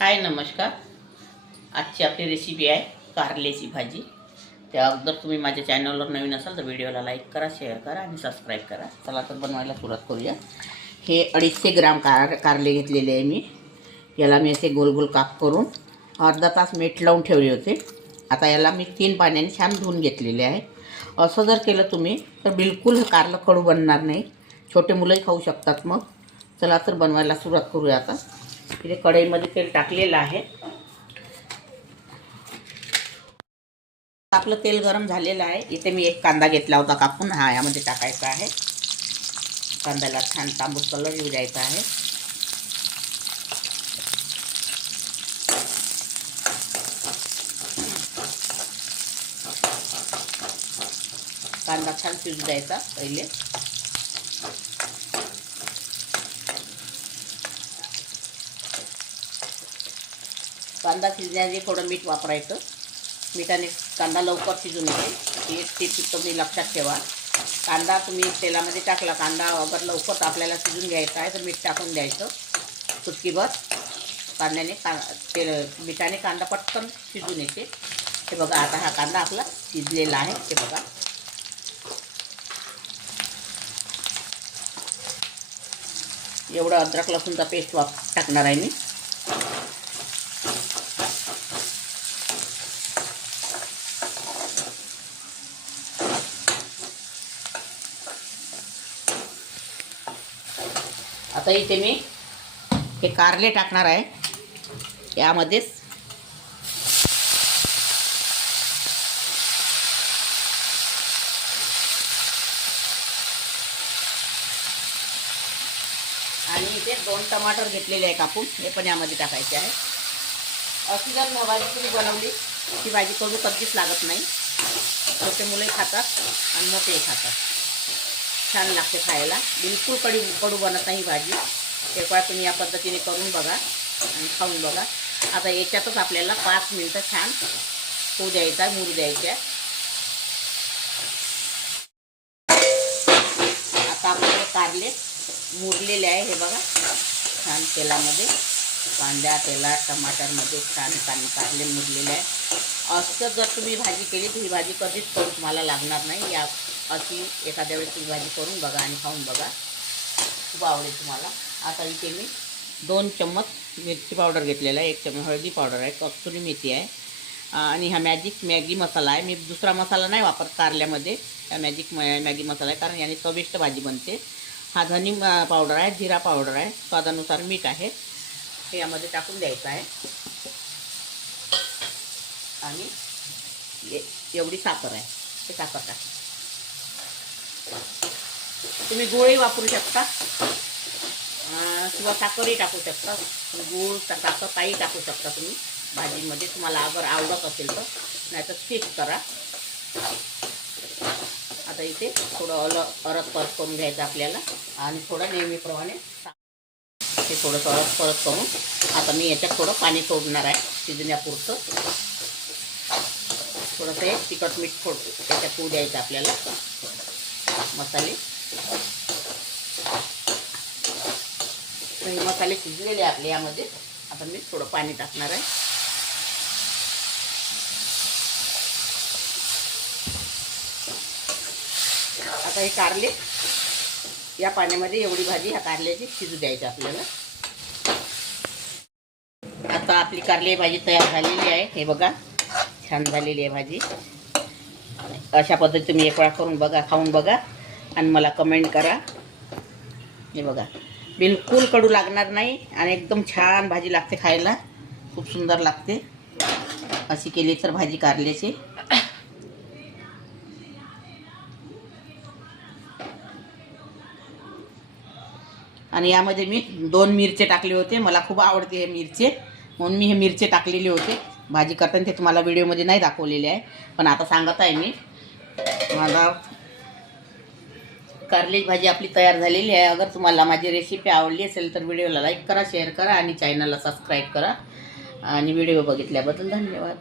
हाय नमस्कार. आजची आपली रेसिपी आहे कारल्याची भाजी. त्या अगोदर तुम्ही माझ्या चॅनलवर नवीन असाल तर व्हिडिओला लाईक करा, शेअर करा आणि सबस्क्राईब करा. चला तर बनवायला सुरुवात करूया. हे 250 ग्राम कारले घेतलेले आहे मी. याला मी असे गोल गोल काप करून अर्धा तास मीठ लावून ठेवले होते. आता याला मी 3 पाण्याने छान धुवून घेतलेले आहे. असं जर केलं तुम्ही तर बिलकुल कारलं कडू बनणार नाही. छोटे मुलंही खाऊ शकतात. मग चला तर बनवायला सुरुवात करूया. आता इथे कढईमध्ये तेल टाकलेलं आहे. आपलं तेल गरम झालेलं आहे. इथे मी एक कांदा घेतला होता कापून, हा यामध्ये टाकायचा आहे. कांद्याला छान तांबूस कलर येऊ द्यायचा आहे. कांदा छान शिजू द्यायचा पहिले. कांदा शिजण्यासाठी थोडं मीठ वापरायचं. मिठाने कांदा लवकर शिजून येते. हे टिप तुम्ही लक्षात ठेवा. कांदा तुम्ही तेलामध्ये टाकला, कांदा अगर लवकर आपल्याला शिजून घ्यायचा आहे तर मीठ टाकून द्यायचं चुटकीभर. कांद्याने मिठाने कांदा पटकन शिजून येते. हे बघा, आता हा कांदा आपला शिजलेला आहे. हे बघा, एवढं अद्रक लसूणचा पेस्ट टाकणार आहे मी. आता इथे मी हे कारले टाकणार आहे यामध्येच. आणि इथे 2 टमाटर घेतलेले आहे कापून, हे पण यामध्ये टाकायचे आहे. अशी जर भाजी तुम्ही बनवली ती भाजी कडू कधीच लागत नाही. छोटे मुलंही खातात आणि मोठेही खातात. छान लागते खायला. बिलकुल कडू बनत नाही भाजी. एक वेळा तुम्ही या पद्धतीने करून बघा आणि खाऊन बघा. आता याच्यातच आपल्याला 5 मिनटं छान होऊ द्यायचा, मुरू द्यायच्या. आता आपल्याला कारले मुरलेले आहे. हे बघा, छान तेलामध्ये, तेलात टमाटरमध्ये छान कारले मुरलेले आहे. असं जर तुम्ही भाजी केली तर ही भाजी कधीच करू तुम्हाला लागणार नाही. या अशी एखाद्या वेळेस तुम्ही भाजी करून बघा आणि खाऊन बघा, खूप आवडेल तुम्हाला. आता इथे मी 2 चम्मच मिरची पावडर घेतलेला आहे, 1 चम्मच हळदी पावडर आहे, कस्तुरी मेथी आहे आणि हा मॅगी मसाला आहे. मी दुसरा मसाला नाही वापरत कारल्यामध्ये. हा मॅगी मसाला आहे, कारण याने चविष्ट भाजी बनते. हा धनी पावडर आहे, जिरा पावडर आहे, स्वादानुसार मीठ आहे. हे यामध्ये टाकून द्यायचं आहे. आणि एवढी साखर आहे, हे साखर टाक. तुम्ही गुळही वापरू शकता किंवा साखरही टाकू शकता. गूळ साखर काही टाकू शकता तुम्ही भाजीमध्ये, तुम्हाला अगर आवडत असेल तर. नाहीतर स्किप करा. आता इथे थोडं परत करून घ्यायचं आपल्याला आणि थोडं नेहमीप्रमाणे हे थोडं परत करून आता मी याच्यात थोडं पाणी सोडणार आहे शिजण्यापुरतं. थोडंसं हे तिखट मीठ त्याच्यात होऊ द्यायचं आपल्याला मसाले. हे मसाले शिजलेले आपले यामध्ये. आता मी थोडं पाणी टाकणार आहे. आता हे कारले या पाण्यामध्ये, एवढी भाजी ह्या कारल्याची शिजू द्यायची आपल्याला. आता आपली कारली भाजी तयार झालेली आहे. हे बघा, छान झालेली आहे भाजी. अशा पद्धतीने तुम्ही एक वेळा करून बघा, खाऊन बघा आणि मला कमेंट करा. हे बघा, बिलकुल कडू लागणार नाही आणि एकदम छान भाजी लागते खायला. खूप सुंदर लागते अशी केली तर भाजी कारल्याची. आणि यामध्ये मी 2 मिरचे टाकले होते. मला खूप आवडते हे मिरचे, म्हणून मी हे मिरचे टाकलेले होते भाजी करताना. ते तुम्हाला व्हिडिओमध्ये नाही दाखवलेले आहे, पण आता सांगत आहे मी. मला कारल्याची भाजी आपली तयार झालेली आहे. अगर तुम्हाला माझी रेसिपी आवडली असेल तर व्हिडिओला लाईक करा, शेअर करा आणि चॅनलला सबस्क्राईब करा. आणि व्हिडिओ बघितल्याबद्दल धन्यवाद.